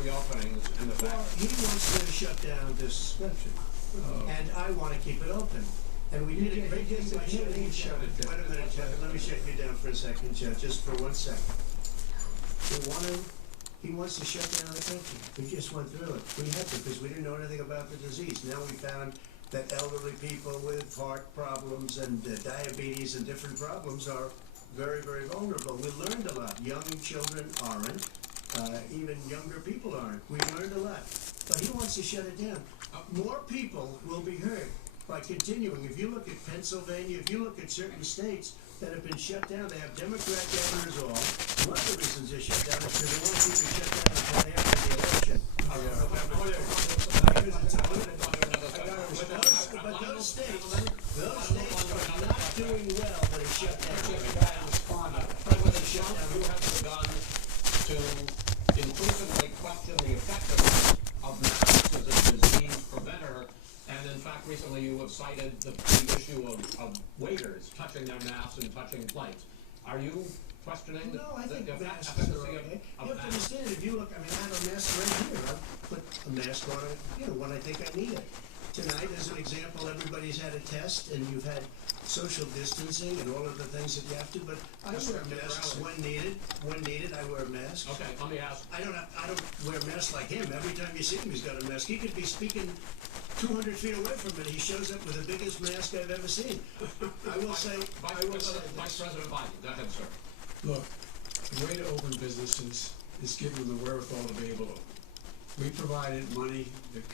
reopenings and the fact... Well, he wants to shut down this country, and I want to keep it open. And we did a great thing by shutting it down. Wait a minute, Jeff. Let me shut you down for a second, Jeff, just for 1 second. He wants to shut down the country. We just went through it. We had to because we didn't know anything about the disease. Now we found that elderly people with heart problems and diabetes and different problems are very, very vulnerable. We learned a lot. Young children aren't. Even younger people aren't. We learned a lot. But he wants to shut it down. More people will be hurt by continuing. If you look at Pennsylvania, if you look at certain states that have been shut down, they have Democrat governors all. One of the reasons they shut down is because they won't keep it shut down until they have the election. But those states are not doing well when it's shut down. President Trump, you have begun to increasingly question the effectiveness of masks as a disease preventer. And in fact, recently you have cited the issue of waiters touching their masks and touching plates. Are you questioning No, I think the masks efficacy are okay. of You have to understand, if you look, I mean, I have a mask right here. I put a mask on it, when I think I need it. Tonight, as an example, everybody's had a test, and you've had social distancing and all of the things that you have to, but I wear masks when needed. When needed, I wear masks. Okay, let me ask. I don't wear masks like him. Every time you see him, he's got a mask. He could be speaking 200 feet away from it. He shows up with the biggest mask I've ever seen. I will say, Vice President Biden, go ahead, sir. Look, the way to open businesses is give them the wherewithal to be able to open. We provided money,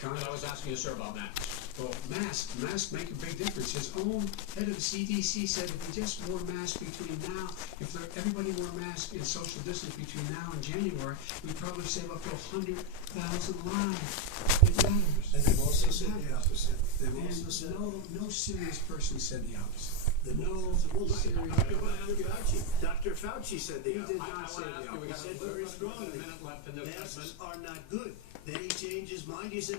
I was asking you, sir, about masks. Well, masks make a big difference. His own head of the CDC said if we just wore masks between now, if everybody wore masks in social distance between now and January, we'd probably save up to 100,000 lives. It matters. and they've also said the opposite. They've also said No serious person said the opposite. Dr. Fauci said the opposite. He did not say the opposite. He said very strongly, masks are not good. Then he changed his mind. He said,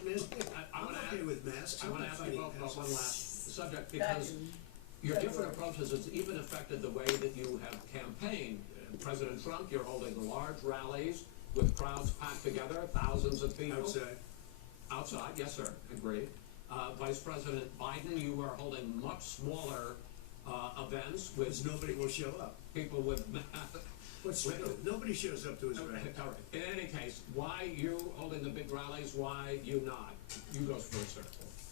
I'm okay with masks. I want to ask you both about one last subject, because your different approaches has even affected the way that you have campaigned. President Trump, you're holding large rallies with crowds packed together, thousands of people. Outside, yes, sir, agreed. Vice President Biden, you are holding much smaller events with... Nobody will show up. People with... Nobody shows up to his rally. All right. In any case, why you holding the big rallies, why you not? You go first, sir.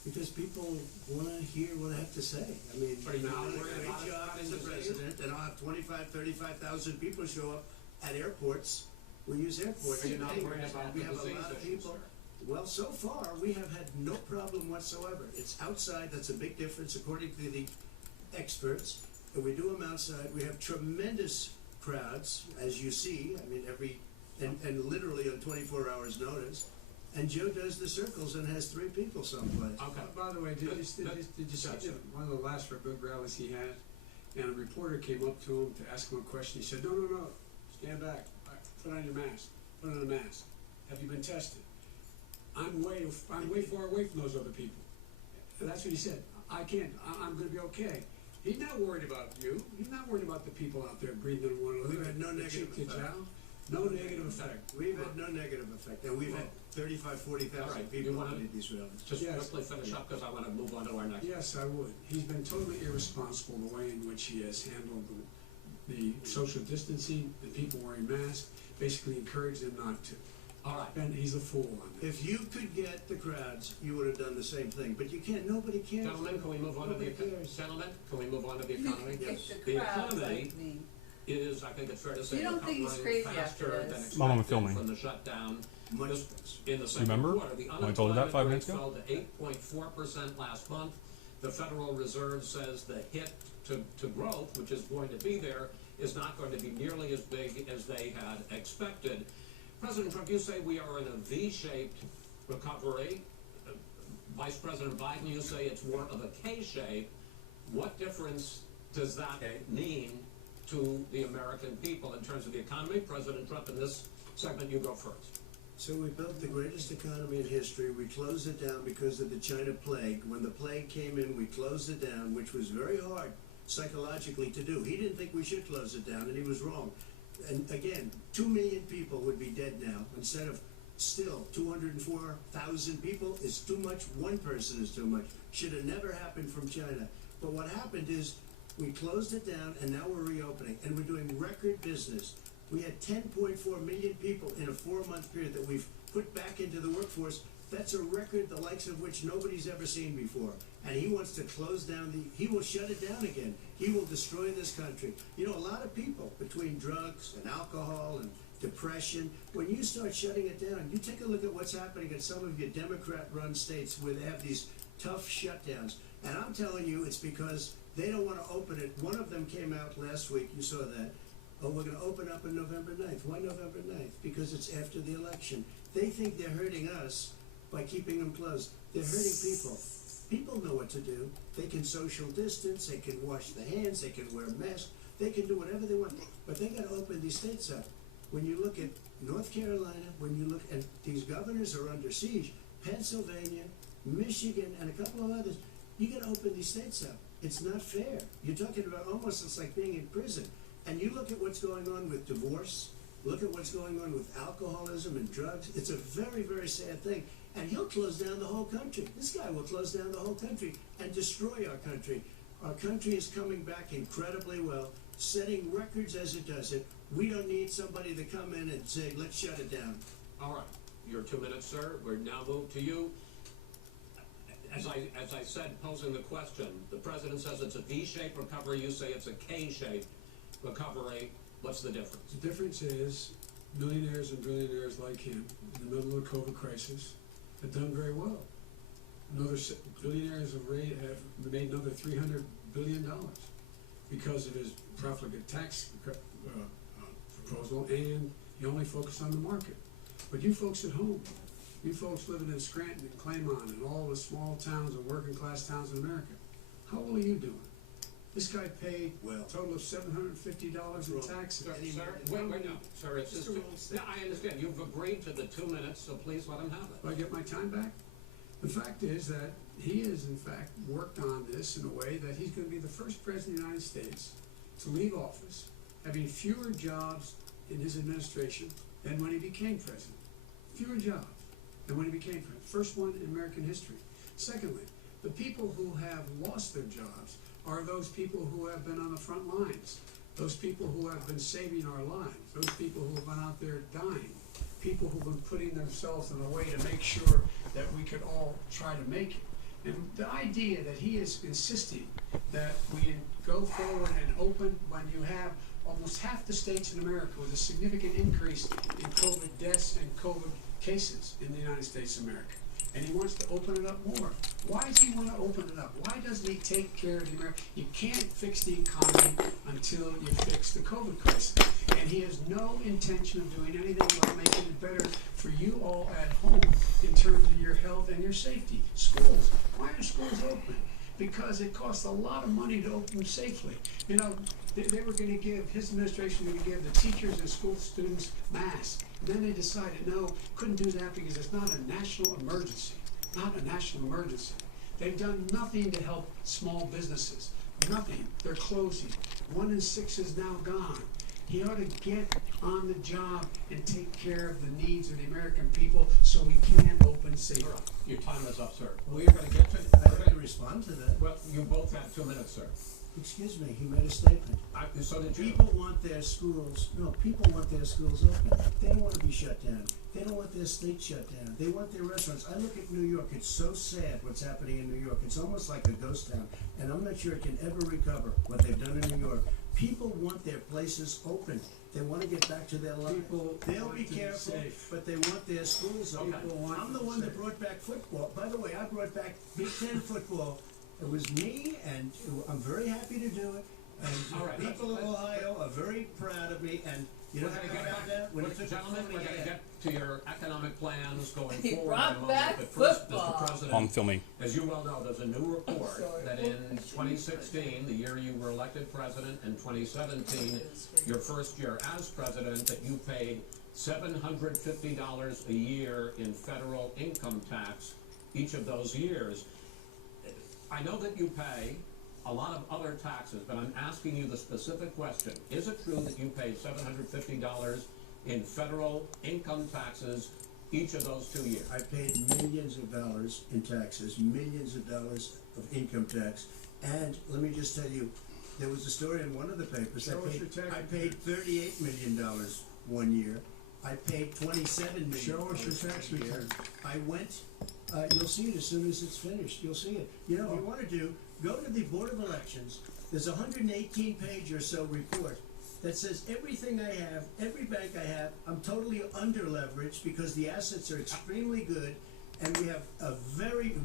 Because people want to hear what I have to say. I mean, But you've now done a we're great about job as as the president, and I'll have 35,000 people show up at airports. We use airports. Are you not worried about we the have a disease lot of issue, people. sir? Well, so far, we have had no problem whatsoever. It's outside. That's a big difference, according to the experts. And we do them outside. We have tremendous crowds, as you see. I mean, and literally on 24 hours notice. And Joe does the circles and has 3 people someplace. Okay. By the way, did you see one of the last big rallies he had? And a reporter came up to him to ask him a question. He said, no, stand back. Put on your mask. Put on a mask. Have you been tested? I'm way far away from those other people. And that's what he said. I'm going to be okay. He's not worried about you. He's not worried about the people out there breathing in one another. We've had no negative effect. No negative effect. We've had no negative effect. And we've had 40,000 people at these rallies. Just quickly finish up, because I want to move on to our next. Yes, I would. He's been totally irresponsible the way in which he has handled the social distancing, the people wearing masks, basically encouraged them not to. All right. And he's a fool on that. If you could get the crowds, you would have done the same thing. But you can't. Nobody cares. Gentlemen, can we move on to the economy? Gentlemen, can we move on to the economy? Yes. The economy is, I think it's fair to say, recovering faster than expected from the shutdown. In the second quarter, the unemployment rate fell to 8.4% last month. The Federal Reserve says the hit to growth, which is going to be there, is not going to be nearly as big as they had expected. President Trump, you say we are in a V-shaped recovery. Vice President Biden, you say it's more of a K-shape. What difference does that mean to the American people in terms of the economy? President Trump, in this segment, you go first. So we built the greatest economy in history. We closed it down because of the China plague. When the plague came in, we closed it down, which was very hard psychologically to do. He didn't think we should close it down, and he was wrong. And again, 2 million people would be dead now instead of Still, 204,000 people is too much. One person is too much. Should have never happened from China. But what happened is we closed it down, and now we're reopening, and we're doing record business. We had 10.4 million people in a 4-month period that we've put back into the workforce. That's a record the likes of which nobody's ever seen before. And he wants to close down he will shut it down again. He will destroy this country. You know, a lot of people, between drugs and alcohol and depression, when you start shutting it down, you take a look at what's happening in some of your Democrat-run states where they have these tough shutdowns. And I'm telling you, it's because they don't want to open it. One of them came out last week, you saw that. Oh, we're going to open up on November 9th. Why November 9th? Because it's after the election. They think they're hurting us by keeping them closed. They're hurting people. People know what to do. They can social distance, they can wash their hands, they can wear masks, they can do whatever they want. But they got to open these states up. When you look at North Carolina, when you look at these governors are under siege, Pennsylvania, Michigan, and a couple of others, you got to open these states up. It's not fair. You're talking about almost it's like being in prison. And you look at what's going on with divorce, look at what's going on with alcoholism and drugs. It's a very, very sad thing. And he'll close down the whole country. This guy will close down the whole country and destroy our country. Our country is coming back incredibly well, setting records as it does it. We don't need somebody to come in and say, let's shut it down. All right. Your 2 minutes, sir. We're now moved to you. As I said, posing the question, the president says it's a V-shaped recovery. You say it's a K-shaped recovery. What's the difference? The difference is millionaires and billionaires like him in the middle of the COVID crisis have done very well. Billionaires have made another $300 billion because of his profligate tax proposal, and he only focused on the market. But you folks at home, you folks living in Scranton and Claymont and all the small towns and working class towns in America, how well are you doing? This guy paid a total of $750 in taxes. Sir, wait, no. Sir, it's just no, I understand. You've agreed to the 2 minutes, so please let him have it. Do I get my time back? The fact is that he has, in fact, worked on this in a way that he's going to be the first president of the United States to leave office having fewer jobs in his administration than when he became president. Fewer jobs than when he became president. First one in American history. Secondly, the people who have lost their jobs are those people who have been on the front lines, those people who have been saving our lives, those people who have been out there dying, people who have been putting themselves in a way to make sure that we could all try to make it. And the idea that he is insisting that we go forward and open when you have almost half the states in America with a significant increase in COVID deaths and COVID cases in the United States of America. And he wants to open it up more. Why does he want to open it up? Why doesn't he take care of the America? You can't fix the economy until you fix the COVID crisis. And he has no intention of doing anything about making it better for you all at home in terms of your health and your safety. Schools. Why are schools open? Because it costs a lot of money to open them safely. You know, they were going to give, his administration was going to give the teachers and school students masks. And then they decided, no, couldn't do that because it's not a national emergency. Not a national emergency. They've done nothing to help small businesses. Nothing. They're closing. 1 in 6 is now gone. He ought to get on the job and take care of the needs of the American people so we can open safely. Your time is up, sir. We're going to get to I'd like to respond to that. Well, you both have 2 minutes, sir. Excuse me, he made a statement. So did you. People want their schools open. They don't want to be shut down. They don't want their state shut down. They want their restaurants. I look at New York, it's so sad what's happening in New York. It's almost like a ghost town. And I'm not sure it can ever recover what they've done in New York. People want their places open. They want to get back to their life. They'll be careful, but they want their schools open. I'm the one that brought back football. By the way, I brought back Big Ten football. It was me, and I'm very happy to do it. And people of Ohio are very proud of me. And you know how I got that? Gentlemen, we're going to get to your economic plans going He forward. brought back football. Mr. President, I'm filming. as you well know, there's a new report that in 2016, the year you were elected president, and 2017, your first year as president, that you paid $750 a year in federal income tax each of those years. I know that you pay a lot of other taxes, but I'm asking you the specific question. Is it true that you pay $750 in federal income taxes each of those 2 years? I paid millions of dollars in taxes, millions of dollars of income tax, and let me just tell you, there was a story in one of the papers. I paid $38 million 1 year. I paid $27 million. Show us your tax return. I went. You'll see it as soon as it's finished. You'll see it. You know, if you want to do, go to the Board of Elections. There's a 118-page or so report that says everything I have, every bank I have, I'm totally under leveraged because the assets are extremely good, and we have a very,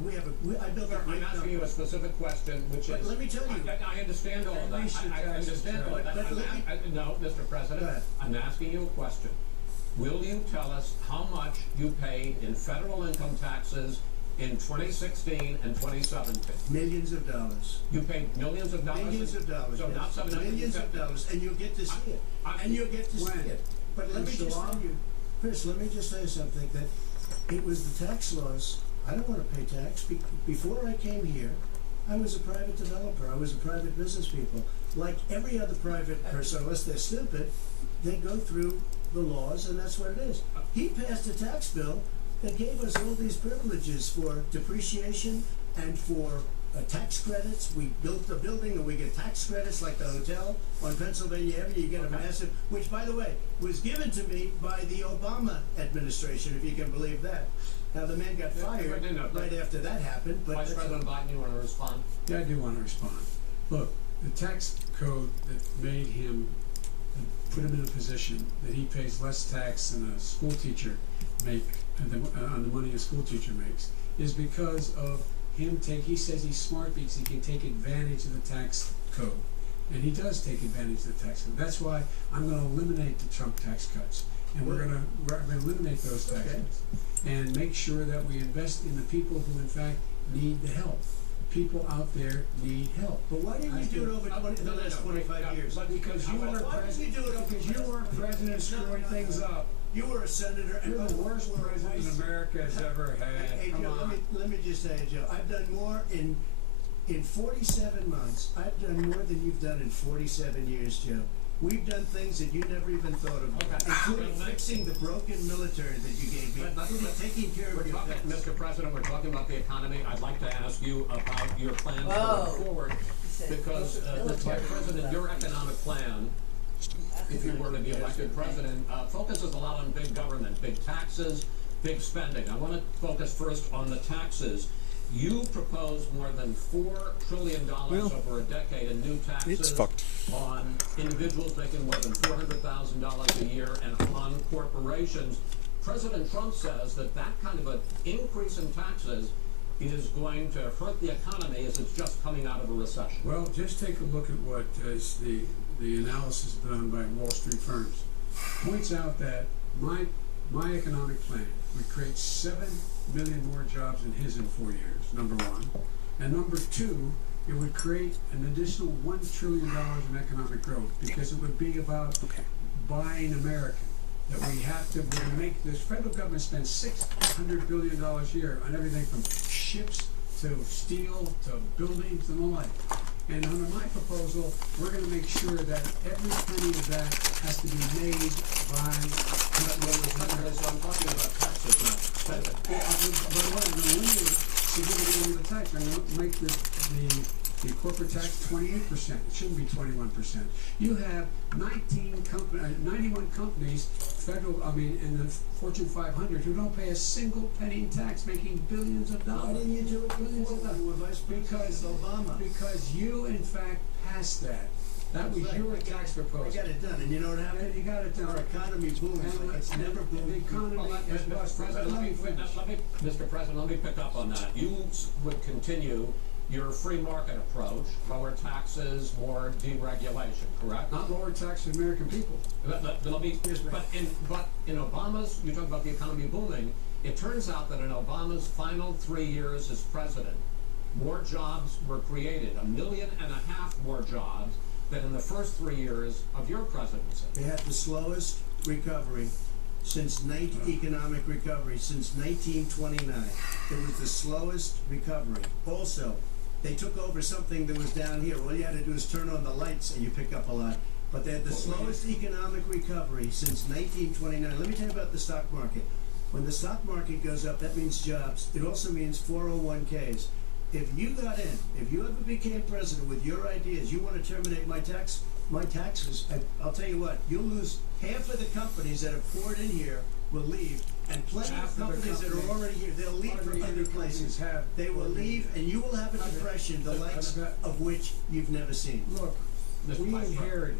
I built a great I'm asking company. you a specific question, which But is. let me tell you. I understand all of that. I understand all of that. No, Mr. President, I'm asking you a question. Will you tell us how much you paid in federal income taxes in 2016 and 2017? Millions of dollars. You paid millions of dollars? Millions of dollars. So yes. not 750. Millions of dollars, and you'll get to see it. And you'll get to see it. But let me just tell you, Chris, let me just say something, that it was the tax laws. I don't want to pay tax. Before I came here, I was a private developer. I was a private business people. Like every other private person, unless they're stupid, they go through the laws, and that's what it is. He passed a tax bill that gave us all these privileges for depreciation and for tax credits. We built the building and we get tax credits like the hotel on Pennsylvania Avenue. You get a massive, which by the way, was given to me by the Obama administration, if you can believe that. Now the man got fired right after that happened. But Vice President Biden, you want to respond? Yeah, I do want to respond. Look, the tax code that made him, put him in a position that he pays less tax than a school teacher on the money a school teacher makes, is because of him he says he's smart because he can take advantage of the tax code. And he does take advantage of the tax code. That's why I'm going to eliminate the Trump tax cuts. And we're going to eliminate those tax cuts and make sure that we invest in the people who in fact need the help. People out there need help. But why didn't you do it over the last 25 years? Because you were president screwing things up. You were a senator, and You're the worst president America has ever had. Hey, Come Joe, on. let me just say, Joe, I've done more in 47 months. I've done more than you've done in 47 years, Joe. We've done things that you never even thought of, including fixing the broken military that you gave me, taking care of your vets. Mr. President, we're talking about the economy. I'd like to ask you about your plans going forward, because, Mr. President, your economic plan, if you were to be elected president, focuses a lot on big government, big taxes, big spending. I want to focus first on the taxes. You propose more than $4 trillion over a decade in new taxes on individuals making more than $400,000 a year and on corporations. President Trump says that kind of an increase in taxes is going to hurt the economy as it's just coming out of a recession. Well, just take a look at what is the analysis done by Wall Street firms. Points out that my economic plan would create 7 million more jobs than his in 4 years, number one. And number two, it would create an additional $1 trillion in economic growth, because it would be about buying American. That we're going to make this federal government spend $600 billion a year on everything from ships to steel to buildings and the like. And under my proposal, we're going to make sure that every penny of that has to be made by. So I'm talking about taxes now. But what I'm going to eliminate significantly the tax. I'm going to make the corporate tax 28%. It shouldn't be 21%. You have 91 companies, in the Fortune 500 who don't pay a single penny in tax, making billions of dollars. Why didn't you do it before you were vice president? Obama. Because you, in fact, passed that. That was your tax proposal. I got it done, and you know what happened? You got it done. Our economy boomed. It's never boomed. The economy is busted. Mr. President, let me pick up on that. You would continue your free market approach, lower taxes, more deregulation, correct? Not lower tax for American people. But in Obama's, you talk about the economy booming, it turns out that in Obama's final 3 years as president, more jobs were created, 1.5 million more jobs than in the first 3 years of your presidency. They had the slowest recovery since economic recovery since 1929. It was the slowest recovery. Also, they took over something that was down here. All you had to do is turn on the lights and you pick up a lot. But they had the slowest economic recovery since 1929. Let me tell you about the stock market. When the stock market goes up, that means jobs. It also means 401ks. If you got in, if you ever became president with your ideas, you want to terminate my taxes, I'll tell you what, you'll lose half of the companies that have poured in here will leave, and plenty of companies that are already here, they'll leave for other places. They will leave, and you will have a depression, the likes of which you've never seen. Look, we inherited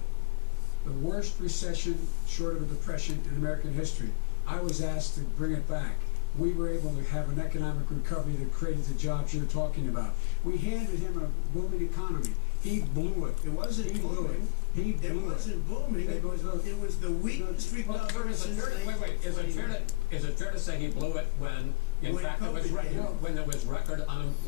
the worst recession, short of a depression, in American history. I was asked to bring it back. We were able to have an economic recovery that created the jobs you're talking about. We handed him a booming economy. He blew it. It wasn't booming. It wasn't booming. It was the weakest recovery since. Wait. Is it fair to say he blew it when, in fact, when there was record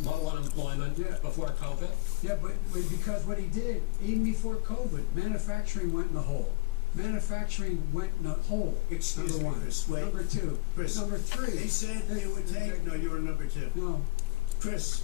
low unemployment before COVID? Yeah, but because what he did, even before COVID, manufacturing went in the hole. Manufacturing went in the hole. Excuse number me, one. Chris, wait. Number two. Chris, number three. They said it would take. No, you were number two. No. Chris.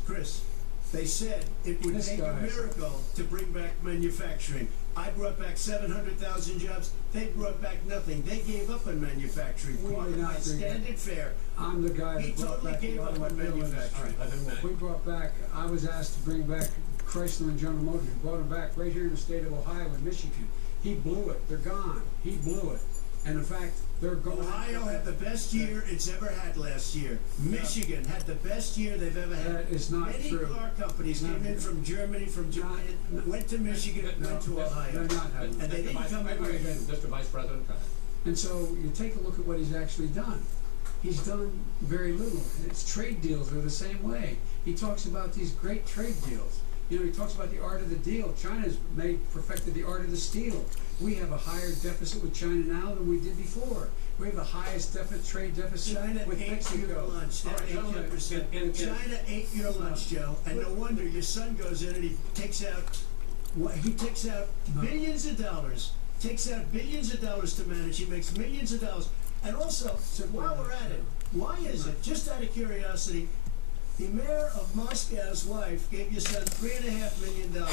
They said it would take a miracle to bring back manufacturing. I brought back 700,000 jobs. They brought back nothing. They gave up on manufacturing. Part of my standard fare. I'm the guy that brought totally back gave up on manufacturing. We brought back, I was asked to bring back Chrysler and General Motors. We brought them back right here in the state of Ohio and Michigan. He blew it. They're gone. He blew it. And in fact, they're going. Ohio had the best year it's ever had last year. Michigan had the best year they've ever had. That is not Many true. car companies came in from Germany, from Japan, went to Michigan, went to Ohio. They're not having. And they didn't come in with it. Mr. Vice President. And so you take a look at what he's actually done. He's done very little. Its trade deals are the same way. He talks about these great trade deals. You know, he talks about the art of the deal. China's perfected the art of the steal. We have a higher deficit with China now than we did before. We have the highest trade deficit China with ate Mexico. your lunch. China ate your lunch, Joe. And no wonder your son goes in and he takes out billions of dollars. Takes out billions of dollars to manage. He makes millions of dollars. And also, while we're at it, why is it, just out of curiosity, the mayor of Moscow's wife gave your son $3.5 million. What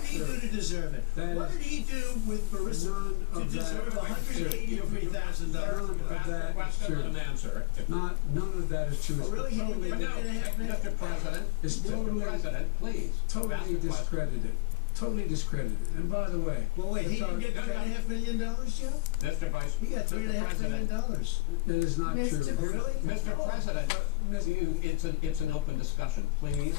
did he do to deserve it? What did he do with Barista to deserve $183,000? None of that is true. Oh, really? He didn't get $3.5 million? Mr. President, It's Mr. President, please. totally discredited. Totally discredited. And by the way, Well, wait, he didn't get $3.5 million, Joe? Mr. Vice, He got $3.5 million. that is not true. Really? Mr. President, it's an open discussion, please.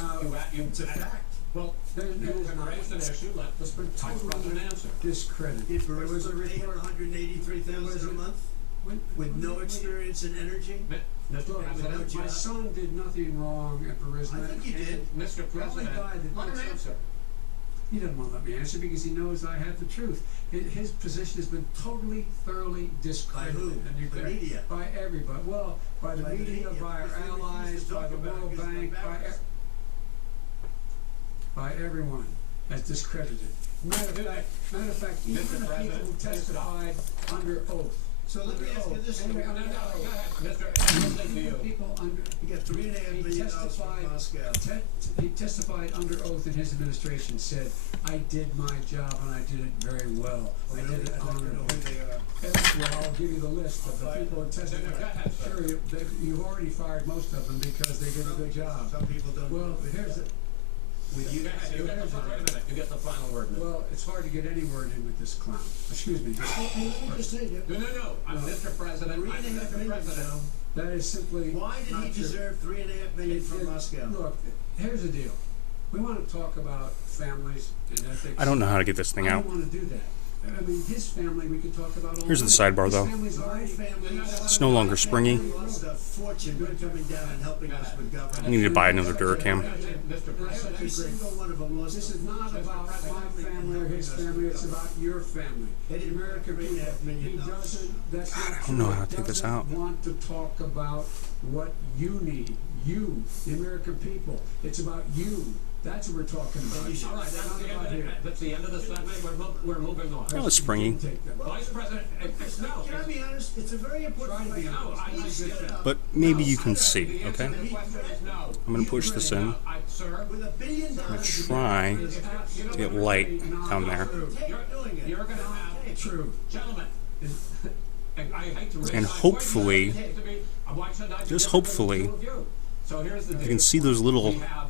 It's a fact. Well, you have raised an issue, let the Vice President answer. Discredited. Did Barista pay him $183,000 a month with no experience in energy? Mr. Look, President, my son did nothing wrong at Burisma. I think he did. Mr. President, let him answer. He doesn't want to let me answer because he knows I have the truth. His position has been totally, thoroughly discredited. By who? And The media? By everybody. Well, by the media, by our allies, by the World Bank, by everyone as discredited. Matter of fact, even the people who testified under oath. So let me ask you this. Go ahead, Mr. President, People under. He got $3.5 million from Moscow. He testified under oath in his administration, said, I did my job and I did it very well. I did it honorably. Well, I'll give you the list of the people who testified. Sure, you've already fired most of them because they did a good job. Some people don't. Well, here's it. you get the final word. Well, it's hard to get any word in with this clown. Excuse me. Let me just say, No. I'm Mr. President. $3.5 million. That is simply. Why did he deserve $3.5 million from Moscow? Look, here's the deal. We want to talk about families and ethics. I don't know how to get this thing out. I don't want to do that. I mean, his family, we could talk about all Here's the sidebar, though. It's no longer springy. I need to buy another duracam. This is not about my family or his family. It's about your family. The American people. He doesn't. That's not I don't know how to take this out. He doesn't want to talk about what you need. You, the American people. It's about you. That's what we're talking about. All right, that's the end of the segment. We're moving on. That was springy. Vice President, no. Can I be honest? It's a very important thing. But maybe you can see, okay? I'm going to push this in. I'm going to try to get light down there. You're going to have, True. gentlemen, I hate to And hopefully Why should I just be hopefully different than the two of you? So here's the you deal. can see those little We have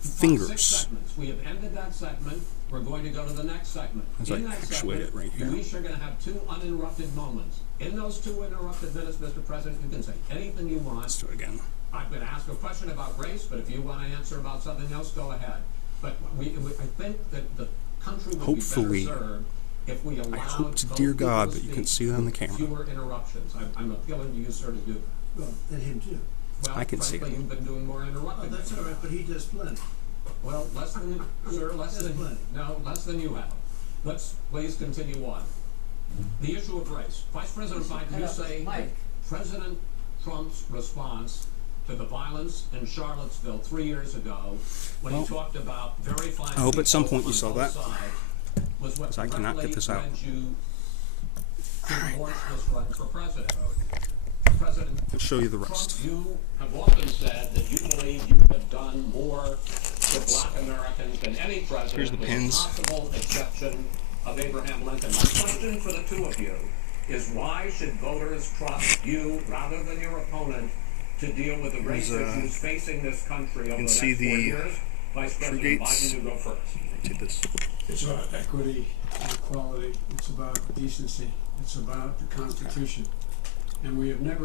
6 fingers. segments. We have ended that segment. We're going to go to the next segment. As In I that actuate segment, it right here. we each are going to have 2 uninterrupted moments. In those 2 uninterrupted minutes, Mr. President, you can say anything you want. Let's do it again. I'm going to ask a question about race, but if you want to answer about something else, go ahead. But I think that the country would Hopefully, be better served if we allowed I hope to both dear people God to that you can speak see that on the with camera. fewer interruptions. I'm appealing to you, sir, to do that. Well, and him too. Well, I can see frankly, it. you've been doing more Oh, interrupting. that's all right, but he does plenty. Well, less than, sir, less That's than, plenty. no, less than you have. Let's please continue on. The issue of race. Vice President Biden, you say that President Trump's response to the violence in Charlottesville 3 years ago, when he talked about very fine I hope at some people point you on saw both that. sides, was what Because I cannot get this out. led you to endorse this run for president. President I'll show you the rest. Trump, you have often said that you believe you have done more for Black Americans than any president, Here's the with pins. the possible exception of Abraham Lincoln. My question for the 2 of you is, why should voters trust you rather than your opponent to deal with the race issues facing this country over the next 4 years? Vice President Biden, you go first. Take this. It's about equity and equality. It's about decency. It's about the Constitution. And we have never